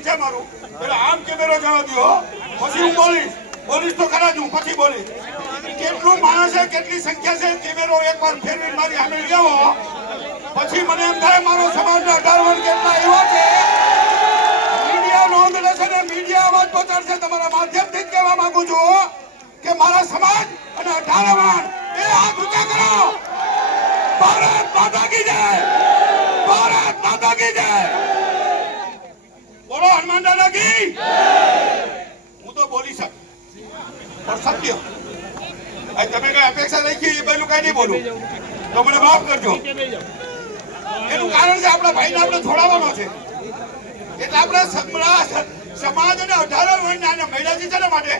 બંધ છે મારું એટલે આમ કેમેરો જવા દો પછી હું બોલીશ તો ખરા જ હું પછી બોલીશ કેટલું માણસ છે કેટલી સંખ્યા છે કેમેરો એકવાર ફેરવી મારી સામે લેવો પછી મને એમ થાય મારો સમાજના 18 વર્ષ કેટલા એવા છે મીડિયા નોંધ લેશે ને મીડિયા અવાજ પહોંચાડશે તમારા માધ્યમથી જ કહેવા માંગુ છું કે મારા સમાજ અને 18 વર્ષ બે હાથ ઊંચા કરો ભારત માતા કી જય ભારત માતા કી જય બોલો હનુમાન દાદા કી હું તો બોલી શકું પણ સત્ય તમે કઈ અપેક્ષા રાખી એ પેલું કઈ નહીં બોલું તો મને માફ કરજો એનું કારણ છે આપણા ભાઈને આપણે છોડાવવાનો છે એટલે આપણે સમાજ અને 18 વર્ષના મહિલા છે ને માટે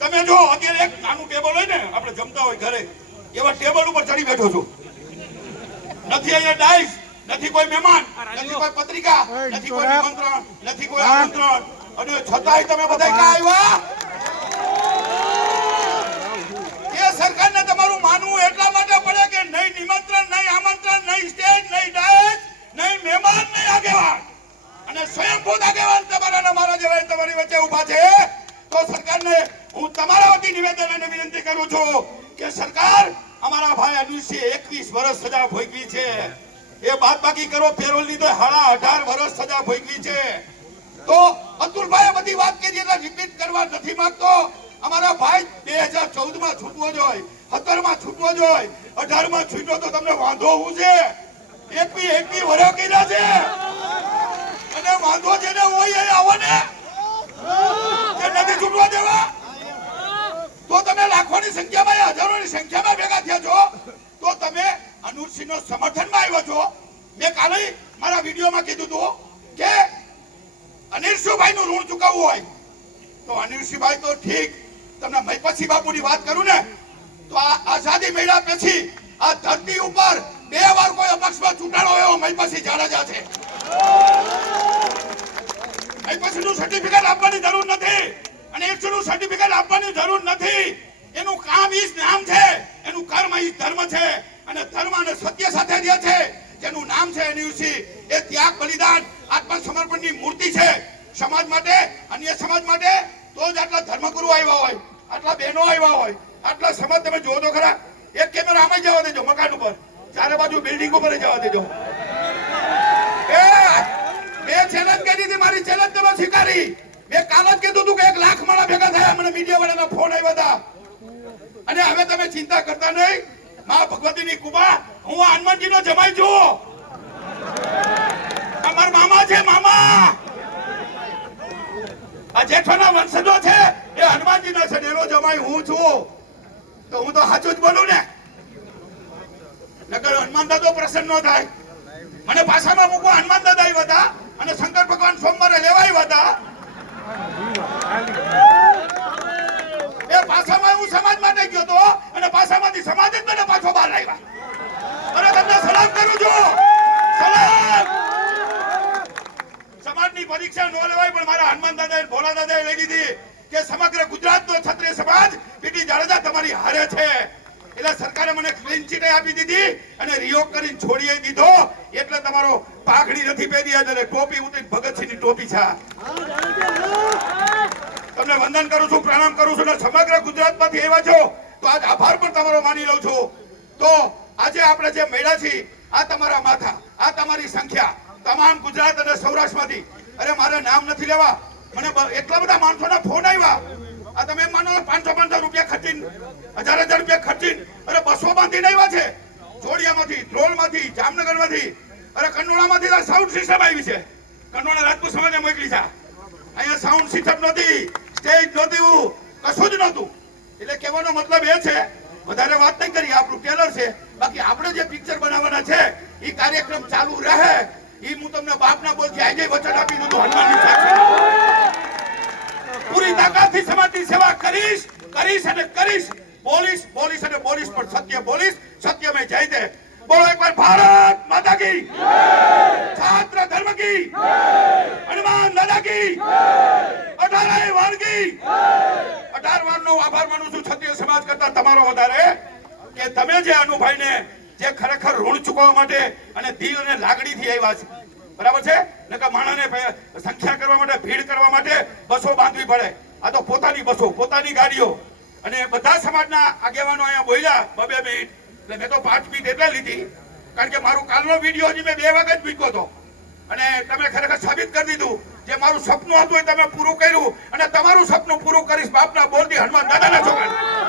તમે જો અત્યારે એક નાનું ટેબલ હોય ને આપણે જમતા હોય ઘરે એવા ટેબલ ઉપર ચડી બેઠો છું નથી અહીંયા ડાઈસ નથી કોઈ મહેમાન નથી કોઈ પત્રિકા નથી કોઈ નિમંત્રણ નથી કોઈ આમંત્રણ અને છતાંય તમે બધા ક્યાં આવ્યા એ સરકારને તમારું માનવું એટલા માટે પડે કે નહીં નિમંત્રણ નહીં આમંત્રણ નહીં સ્ટેજ નહીં ડાયસ નહીં મહેમાન નહીં આગેવાન અને સ્વયંભૂત આગેવાન તમારા મારા જેવા તમારી વચ્ચે ઉભા છે તો સરકારને હું તમારા વતી નિવેદન અને વિનંતી કરું છું કે સરકાર અમારા ભાઈ અનુસિંહ 21 વર્ષ સજા ભોગવી છે એ બાદ બાકી કરો પેરોલ ની તો 18 વર્ષ સજા ભોગવી છે તો અતુલભાઈ બધી વાત કરી એટલે રિપીટ કરવા નથી માંગતો અમારા ભાઈ 2014 માં છૂટવો જોઈએ 17 માં છૂટવો જોઈએ 18 માં છૂટો તો તમને વાંધો હું છે 21 વર્ષ કર્યા છે અને વાંધો જેને હોય એ આવો ને કે નથી છૂટવા દેવા તો તમે લાખોની સંખ્યામાં હજારોની સંખ્યામાં ભેગા થયા છો તો તમે અનુરસિંહનો સમર્થનમાં આવ્યો છો મેં કાલે મારા વિડીયોમાં કીધું હતું કે અનિલસિંહભાઈ નું ઋણ ચૂકવવું હોય તો અનિલસિંહભાઈ તો ઠીક તમને મૈપતસિંહ બાપુની વાત કરું ને તો આ આઝાદી મળ્યા પછી આ ધરતી ઉપર 2 વાર કોઈ અપક્ષમાં ચૂંટાણો એવો મૈપતસિંહ જાડેજા છે મૈપતસિંહનું સર્ટિફિકેટ આપવાની જરૂર નથી અને 100 નું સર્ટિફિકેટ આપવાની જરૂર નથી એનું કામ ઈ નામ છે એનું કર્મ ઈ ધર્મ છે અને ધર્મ અને સત્ય સાથે રહે છે જેનું નામ છે અનિલસિંહ એ ત્યાગ બલિદાન આત્મસમર્પણની મૂર્તિ છે સમાજ માટે અન્ય સમાજ માટે તો જ આટલા ધર્મગુરુ આવ્યા હોય આટલા બહેનો આવ્યા હોય આટલા સમાજ તમે જોવો તો ખરા એક કેમેરો આમાં જવા દેજો મકાન ઉપર ચારે બાજુ બિલ્ડિંગ ઉપર જવા દેજો મેં ચેલેન્જ કરી હતી મારી ચેલેન્જ તમે સ્વીકારી મેં કાલ જ કીધું હતું કે 1 લાખ માણસ ભેગા થયા મને મીડિયા વાળાના ફોન આવ્યા હતા અને હવે તમે ચિંતા કરતા નહીં મા ભગવતીની કુબા હું હનુમાનજીનો જમાઈ છું અમાર મામા છે મામા આ જેઠોના વંશજો છે એ હનુમાનજીના છે એનો જમાઈ હું છું તો હું તો સાચું જ બોલું ને નકર હનુમાન દાદો પ્રસન્ન ન થાય મને પાછામાં મૂકવા હનુમાન દાદા આવ્યા હતા અને શંકર ભગવાન સોમવારે લેવા આવ્યા હતા એ પાછામાં હું સમાજ માટે ગયો તો અને પાછામાંથી સમાજ જ મને પાછો બહાર આવ્યા અને તમને સલામ કરું છું સલામ સમાજની પરીક્ષા ન લેવાય પણ મારા હનુમાન દાદાએ ભોલા દાદાએ લઈ લીધી કે સમગ્ર ગુજરાતનો ક્ષત્રિય સમાજ પીટી જાડેજા તમારી હારે છે એટલે સરકારે મને ક્લીન ચીટ આપી દીધી અને રિયોગ કરીને છોડી દીધો એટલે તમારો પાઘડી નથી પહેરી અને ટોપી ઉતરી ભગતસિંહની ટોપી છે તમને વંદન કરું છું પ્રણામ કરું છું અને સમગ્ર ગુજરાતમાંથી આવ્યા છો તો આજ આભાર પણ તમારો માની લઉં છું તો આજે આપણે જે મળ્યા છીએ આ તમારા માથા આ તમારી સંખ્યા તમામ ગુજરાત અને સૌરાષ્ટ્રમાંથી અરે મારે નામ નથી લેવા મને એટલા બધા માણસોના ફોન આવ્યા આ તમે માનો 500 રૂપિયા ખર્ચીને 1000 રૂપિયા ખર્ચીને અરે બસો બાંધીને આવ્યા છે જોડિયામાંથી ધ્રોલમાંથી જામનગરમાંથી અરે કન્નોડામાંથી સાઉન્ડ સિસ્ટમ આવી છે કન્નોડા રાજપૂત સમાજને મોકલી છે અહીંયા સાઉન્ડ સિસ્ટમ નહોતી સ્ટેજ નહોતું કશું જ નહોતું એટલે કહેવાનો મતલબ એ છે વધારે વાત નહીં કરી આપણું ટેલર છે બાકી આપણે જે પિક્ચર બનાવવાના છે એ કાર્યક્રમ ચાલુ રહે એ હું તમને બાપના બોલથી આજે વચન આપી દીધું હનુમાનની સાક્ષી પૂરી તાકાતથી સમાજની સેવા કરીશ અને કરીશ બોલીશ અને બોલીશ પણ સત્ય બોલીશ સત્યમાં જય દે બોલો એકવાર ભારત માતા કી છાત્ર ધર્મ કી હનુમાન દાદા કી 18 વાર કી 18 વારનો આભાર માનું છું ક્ષત્રિય સમાજ કરતા તમારો વધારે કે તમે જે અનુભાઈને જે ખરેખર ઋણ ચૂકવવા માટે અને દિલ અને લાગણીથી આવ્યા છે બરાબર છે? નકર માણસને સંખ્યા કરવા માટે, ભીડ કરવા માટે બસો બાંધવી પડે. આ તો પોતાની બસો, પોતાની ગાડીઓ. અને બધા સમાજના આગેવાનો અહીંયા બોલ્યા 2 મિનિટ. એટલે મેં તો 5 મિનિટ એટલે લીધી, કારણ કે મારું કાલનો વિડીયો હજી મેં 2 વાગે જ મૂક્યો હતો. અને તમે ખરેખર સાબિત કરી દીધું જે મારું સપનું હતું એ તમે પૂરું કર્યું. અને તમારું સપનું પૂરું કરીશ બાપના બોલતી હનુમાન દાદાના છોકરા.